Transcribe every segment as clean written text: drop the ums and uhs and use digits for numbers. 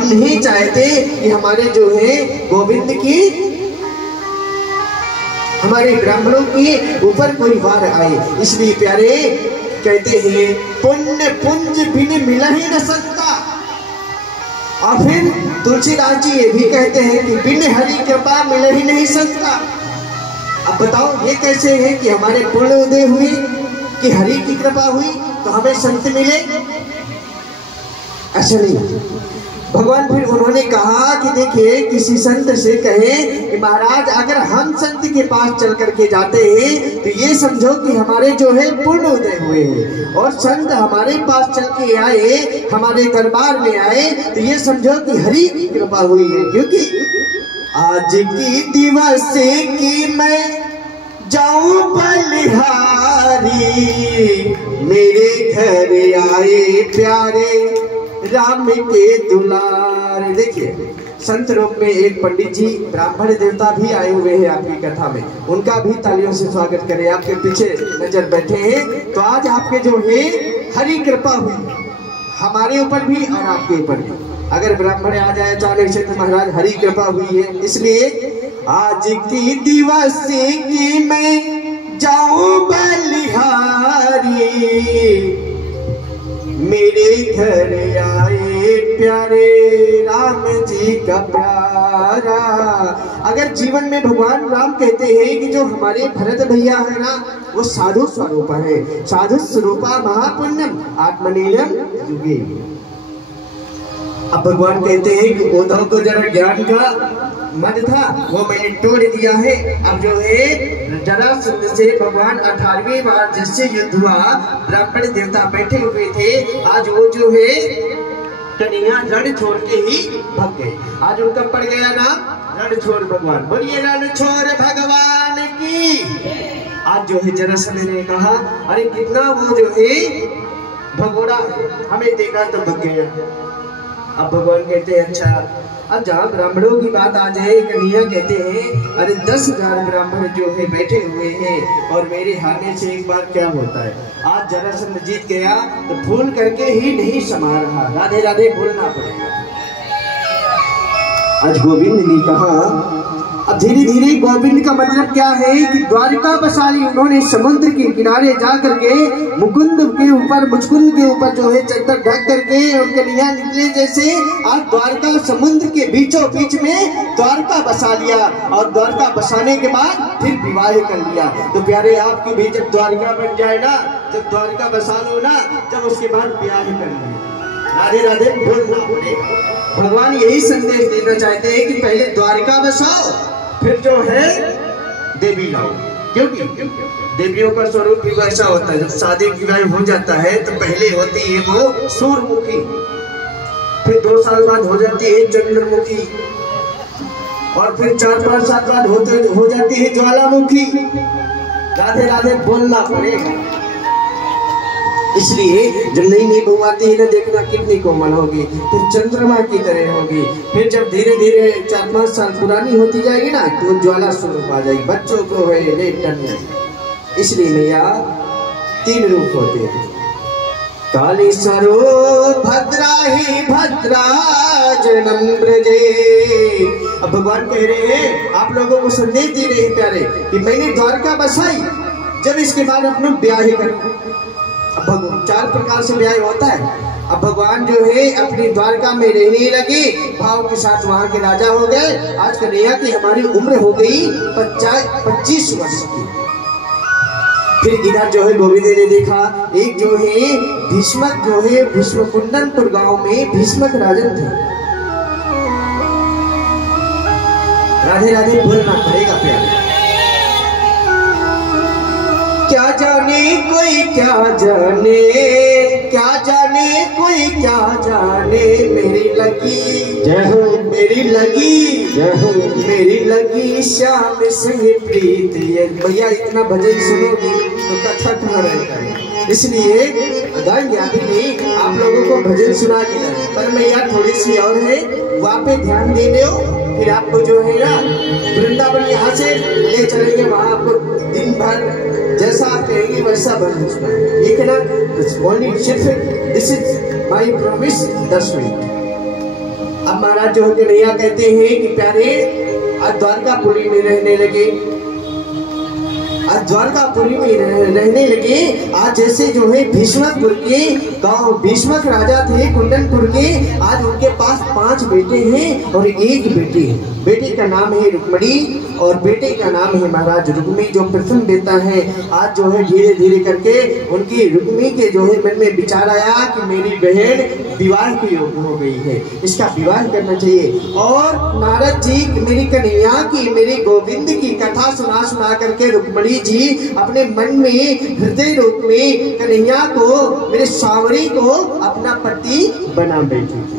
हम नहीं चाहते कि हमारे जो है गोविंद की, हमारे ब्राह्मणों के ऊपर कोई वार आए। इसलिए प्यारे कहते हैं पुण्य पुंज बिन मिला ही न सकता। और फिर तुलसीदास जी ये भी कहते हैं कि बिन हरि कृपा मिल ही नहीं सकता। अब बताओ ये कैसे है कि हमारे पूर्ण उदय हुई कि हरि की कृपा हुई तो हमें संत मिले? ऐसा नहीं। भगवान फिर उन्होंने कहा कि देखिए किसी संत से कहे कि महाराज अगर हम संत के पास चल करके जाते हैं तो ये समझो कि हमारे जो है पूर्ण उदय हुए हैं, और संत हमारे पास चल के आए, हमारे दरबार में आए तो ये समझो कि हरि की कृपा हुई है। क्योंकि आज की दिवस की मैं जाऊं बलिहारी, मेरे घर आए प्यारे राम के दुलार। देखिए संत रूप में एक पंडित जी ब्राह्मण देवता भी आए हुए हैं आपकी कथा में, उनका भी तालियों से स्वागत करें। आपके पीछे नजर बैठे हैं तो आज आपके जो है हरि कृपा हुई हमारे ऊपर भी और आपके ऊपर भी। अगर ब्राह्मण आ जाए अचानक से तो महाराज हरि कृपा हुई है। इसलिए आज की दिवस की मैं जाऊं बलिहारी, मेरे घर आए प्यारे राम जी का प्यारा। अगर जीवन में भगवान राम कहते हैं कि जो हमारे भरत भैया है ना वो साधु स्वरूप है, साधु स्वरूपा महापुण्यम आत्मनीयम युगे। अब भगवान कहते हैं कि उद्धव को जरा ज्ञान का मद था वो मैंने तोड़ दिया है। अब जो है जरासंध से भगवान 18वीं बार जिससे युद्ध हुआ, ब्राह्मण देवता बैठे हुए थे, आज वो जो है कन्हैया रण छोड़ के ही भाग गए। आज उनका पड़ गया नाम रणछोड़ भगवान। बोलिए रणछोड़ भगवान की। आज जो है जरासंध ने कहा अरे कितना वो जो है भगोड़ा हमें देखा तो भाग गया। अब भगवान कहते हैं अच्छा अब जहाँ ब्राह्मणों की बात आ जाए, कन्हैया कहते हैं अरे 10,000 ब्राह्मण जो है बैठे हुए हैं और मेरे हारने से एक बार क्या होता है। आज जरासंध जीत गया तो भूल करके ही नहीं समा रहा, राधे राधे बोलना पड़ेगा। आज गोविंद ने कहा अब धीरे धीरे गोविंद का मतलब क्या है कि द्वारिका बसाली उन्होंने समुद्र के किनारे जाकर के मुकुंद के ऊपर मुचकुंद के ऊपर जो है चद्दर ढक करके और कन्हैया निकले जैसे आज द्वारका समुद्र के बीचों बीच में द्वारका बसा लिया और द्वारका बसाने के बाद फिर विवाह कर लिया। तो प्यारे आपकी भी जब द्वारका बन जाए ना, जब द्वारका बसा लो ना, जब उसके बाद विवाह कर लिया, राधे राधे बोलना पड़ेगा। भगवान यही संदेश देना चाहते हैं कि पहले द्वारिका बसाओ फिर जो है देवी लाओ। क्योंकि देवियों का स्वरूप भी वैसा होता है, जब शादी विवाह हो जाता है तो पहले होती है वो सूर्यमुखी, फिर 2 साल बाद हो जाती है चंद्रमुखी, और फिर 4-5 साल बाद हो जाती है ज्वालामुखी। राधे राधे बोलना पड़ेगा। इसलिए जब नई नई बहू आती है ना, देखना कितनी कोमल होगी, फिर चंद्रमा की तरह होगी, फिर जब धीरे धीरे 4-5 साल पुरानी होती जाएगी ना तो ज्वाला स्वरूप आ जाएगी, बच्चों को है लेट करने। इसलिए मैया 3 रूप होते हैं, काली सरो भद्रा ही भद्रा जनम ब्रजे। अब भगवान कह रहे हैं आप लोगों को संदेश दे रहे हैं प्यारे कि मैंने द्वारका बसाई, जब इसके बाद अपना ब्याह करो। अब 4 प्रकार से ब्याह होता है। अब भगवान जो है अपनी द्वारका में रहने लगे, भाव के साथ वहां के राजा हो गए। आज कन्हैया की हमारी उम्र हो गई 25 वर्ष की। फिर इधर जो है गोविंद ने देखा एक जो है भीष्मक जो है भीष्मकुंडनपुर गांव में भीष्मक राजन थे। राधे राधे बोलना पड़ेगा प्यारे। क्या जाने कोई क्या जाने, क्या जाने कोई क्या जाने, मेरी लगी जय हो, मेरी लगी जय हो, मेरी लगी श्याम सिंह प्रीत। भैया इतना भजन सुनोगी तो कथा कहाँ रहता है। इसलिए गाएंगे अभी नहीं, आप लोगों को भजन सुना के जाए, पर मैया थोड़ी सी और है वहाँ पे ध्यान दे दो। फिर आपको जो है ना वृंदावन यहाँ से ले चलेंगे, वहाँ आपको दिन भर जैसा आप कहेंगे वैसा भजन सुनाएंगे, ठीक है ना। ओनली सिर्फ this is my promise 10 minute. अब अब महाराज जो कन्हैया कहते हैं कि प्यारे आज द्वारकापुरी में रहने लगे, आज द्वारकापुरी में रहने लगे। आज जैसे जो है भीष्मकपुर के गांव भीष्मक राजा थे कुंदनपुर के, आज उनके पास 5 बेटे हैं और 1 बेटी है। बेटे का नाम है रुक्मणी और बेटे का नाम है महाराज रुक्मी जो प्रथम बेटा है। आज जो है धीरे धीरे करके उनकी रुक्मी के जो है मन में विचार आया कि मेरी बहन विवाह के योग्य हो गई है, इसका विवाह करना चाहिए। और नारद जी मेरी कन्हैया की मेरी गोविंद की कथा सुना सुना करके रुक्मणी जी अपने मन में हृदय रूप में कन्हैया को मेरे सांवरी को अपना पति बना बैठी थी।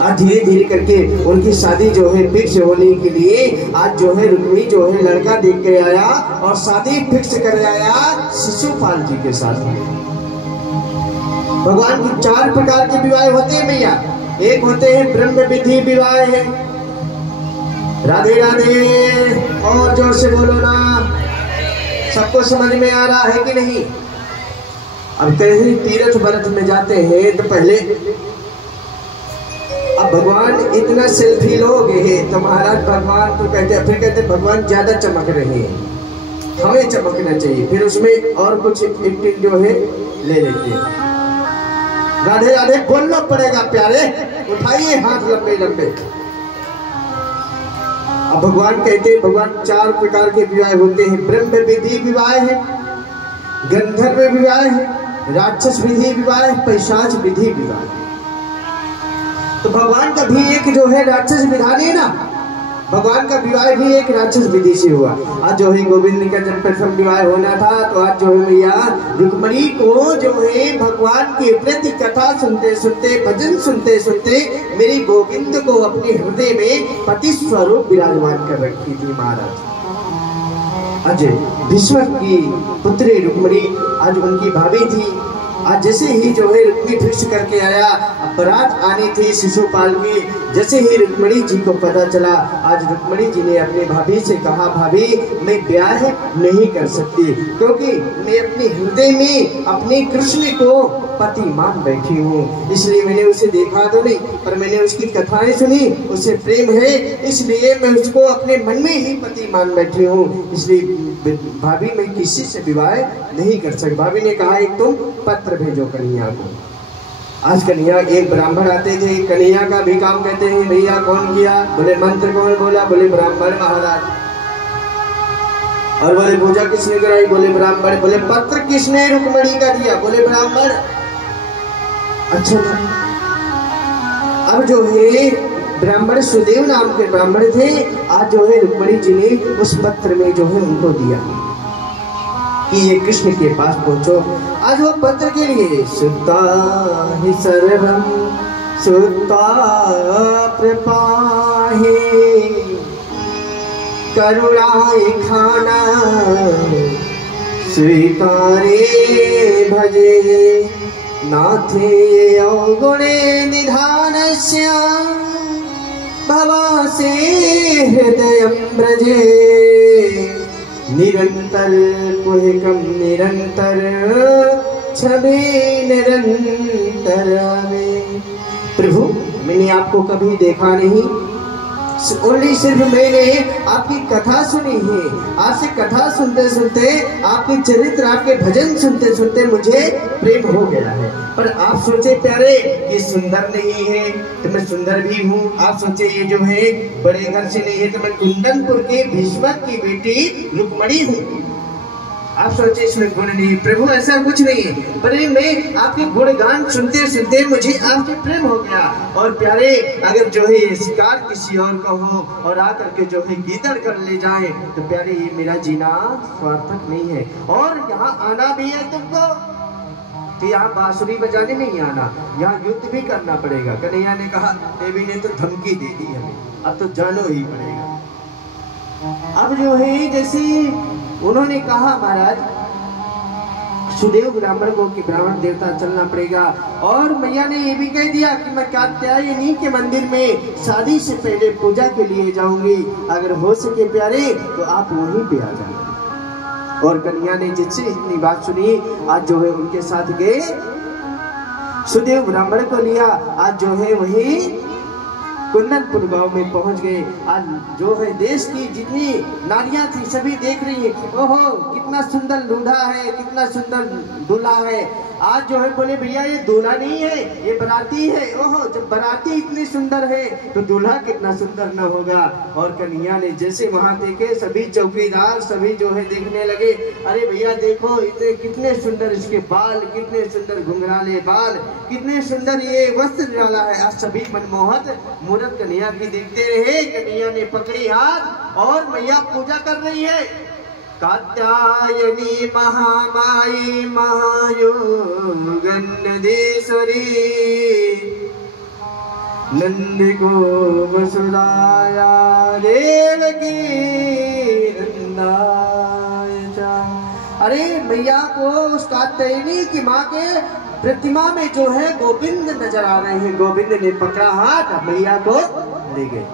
आज धीरे धीरे करके उनकी शादी जो है फिक्स होने के लिए आज जो है रुक्मी जो है लड़का देख के आया और शादी फिक्स कर आया शिशुपाल जी के साथ। भगवान की 4 प्रकार के विवाह होते हैं भैया। एक होते हैं ब्रह्म विधि विवाह है। राधे राधे और जोर से बोलो ना, सबको समझ में आ रहा है कि नहीं? अब कहीं तीर्थ व्रत में जाते हैं तो पहले अब भगवान इतना सेल्फी लोग है तो महाराज भगवान तो कहते हैं, फिर कहते भगवान ज्यादा चमक रहे हैं, हमें चमकना चाहिए, फिर उसमें और कुछ एक्टिंग जो है ले लेते हैं। राधे राधे बोलना पड़ेगा प्यारे, उठाइए हाथ लंबे लंबे। अब भगवान कहते हैं भगवान 4 प्रकार के विवाह होते हैं। ब्रह्म विधि विवाह है, गंधर्व विवाह है, राक्षस विधि विवाह है, पैशाच विधि विवाह है। तो भगवान का भी एक जो है राक्षस विधान है ना, भगवान का विवाह भी एक राक्षस विधि से हुआ। आज जो है गोविंद का जब प्रथम विवाह होना था तो आज जो है भैया रुक्मणी को जो है भगवान के प्रति कथा सुनते सुनते भजन सुनते सुनते मेरी गोविंद को अपने हृदय में पति स्वरूप विराजमान कर रखी थी महाराज। आज भीष्म की पुत्री रुक्मणी आज उनकी भाभी थी। आज जैसे ही जो है रुक्मी फिक्स करके आया, बारात आनी थी शिशुपाल की। जैसे ही रुक्मणी जी को पता चला, आज रुक्मणी जी ने अपनी भाभी से कहा भाभी मैं ब्याह नहीं कर सकती क्योंकि मैं अपने हृदय में अपने कृष्ण को पति मान बैठी हूँ। इसलिए मैंने उसे देखा तो नहीं पर मैंने उसकी कथाएं सुनी, उससे प्रेम है इसलिए मैं उसको अपने मन में ही पति मान बैठी हूँ। इसलिए भाभी मैं किसी से विवाह नहीं कर सकती। भाभी ने कहा एक तुम पत्र भेजो कन्हैया को। आज कन्हैया एक ब्राह्मण आते थे, कन्हैया का भी काम कहते हैं भैया कौन किया? बोले मंत्र कौन बोला? बोले ब्राह्मण महाराज। और बोले पूजा किसने कराई? बोले ब्राह्मण। बोले पत्र किसने रुक्मणी का दिया? बोले ब्राह्मण। अच्छा अब जो है ब्राह्मण सुदेव नाम के ब्राह्मण थे। आज जो है रुक्मणी जी ने उस पत्र में जो है उनको दिया कि ये कृष्ण के पास पहुंचो। आज वो पत्र के लिए सुता ही सर्वम सुता प्रपाहे करुणाए खाना स्वीकारे भजे नाथे अवगुणे निधानस्य भवासे हृदयं ब्रजे निरंतर कुहिकं निरंतर छवि निरंतर में। प्रभु मैंने आपको कभी देखा नहीं, ओनली सिर्फ मैंने आपकी कथा सुनी है। आपसे कथा सुनते सुनते आपके चरित्र आपके भजन सुनते सुनते मुझे प्रेम हो गया है। पर आप सोचे प्यारे ये सुंदर नहीं है तो मैं सुंदर भी हूँ। आप सोचे ये जो है बड़े घर से नहीं है तो मैं कुंदनपुर के भीष्मक की बेटी रुक्मणी हूँ। आप सोचे इसमें गुण नहीं। प्रभु ऐसा कुछ नहीं है, पर मैं आपके गुणगान सुनते सुनते मुझे आपसे प्रेम हो गया। और प्यारे अगर जो है ये शिकार किसी और का हो और आकर के जो है गीदड़ कर ले जाए तो प्यारे ये मेरा जीना सार्थक नहीं है। और यहाँ आना भी है तुमको तो यहाँ बांसुरी बजाने नहीं आना, यहाँ युद्ध भी करना पड़ेगा। कन्हैया ने कहा देवी ने तो धमकी दे दी हमें, अब तो जानो ही पड़ेगा। अब जो है जैसे उन्होंने कहा महाराज सुदेव ब्राह्मण को कि ब्राह्मण देवता चलना पड़ेगा। और मैया ने ये भी कह दिया कि मैं कात्यायनी के मंदिर में शादी से पहले पूजा के लिए जाऊंगी, अगर हो सके प्यारे तो आप वहीं पे आ जाना। और कन्हैया ने जिससे इतनी बात सुनी आज जो है उनके साथ गए। सुदेव ब्राह्मण को लिया, आज जो है वही कुंदनपुर गांव में पहुंच गए। आज जो है देश की जितनी नारियां थी सभी देख रही है, ओहो कितना सुंदर दूल्हा है, कितना सुंदर दूल्हा है। आज जो है बोले भैया ये दूल्हा नहीं है, ये बराती है। ओहो जब बराती इतनी सुंदर है तो दूल्हा कितना सुंदर न होगा। और कन्हैया ने जैसे वहां देखे, सभी चौकीदार सभी जो है देखने लगे, अरे भैया देखो इतने कितने सुंदर इसके बाल, कितने सुंदर घुंघराले बाल, कितने सुंदर ये वस्त्र डाला है। आज सभी मनमोहक मूरत कन्हैया की देखते रहे। कन्हैया ने पकड़ी हाथ और मैया पूजा कर रही है। कात्यायनी महामाई महायोगन नंदीश्वरी, नंद को वसुधाया देवकी नंदाया। अरे मैया को उस कात्यायनी की माँ के प्रतिमा में जो है गोविंद नजर आ रहे हैं। गोविंद ने पकड़ा हाथ, मैया को ले गए।